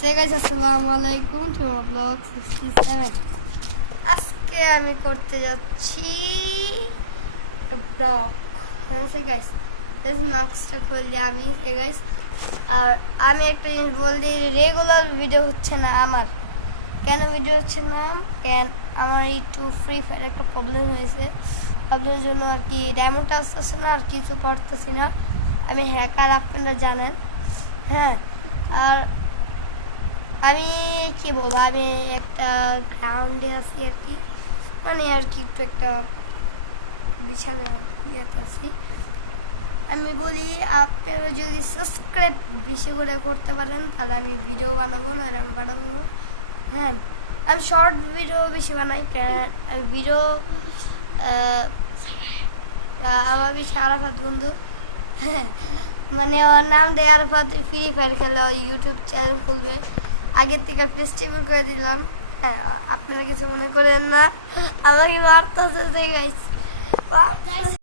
সে guys আসসালামু আলাইকুম to my blog 67। আজকে আমি করতে যাচ্ছি ব্লগ। সে গাইস দিস মাস্কটা খুললে আমি সে গাইস আর আমি একটা জিনিস বলতে, রেগুলার ভিডিও হচ্ছে না আমার। কেন ভিডিও হচ্ছে না? কেন আমার একটু ফ্রি ফায়ার একটা প্রবলেম হয়েছে। প্রবলেমের জন্য আর কি ডায়মন্ড আসতেছে না, আর কিছু পারতেছি না। আমি হ্যাকার, আপনারা জানেন। হ্যাঁ, আর আমি কি বলবো, আমি একটা গ্রাউন্ডে আছি আর কি, মানে আর কি একটু একটা বিছানা ইয়েতে আছি। আমি বলি আপনারা যদি সাবস্ক্রাইব বেশি করে করতে পারেন তাহলে আমি ভিডিও বানাবো, না আমি বানাবো না। হ্যাঁ, আমি শর্ট ভিডিও বেশি বানাই। আমি ভিডিও আমার বেশি আরাফাত বন্ধু, হ্যাঁ মানে ওর নাম দেয় আরাফাত, ফ্রি ফায়ার খেলে ইউটিউব চ্যানেল খুলবে। আগের থেকে ফেস্টিভ্যাল করে দিলাম। হ্যাঁ, আপনারা কিছু মনে করেন না, আমাকে মারতেছে গাইস।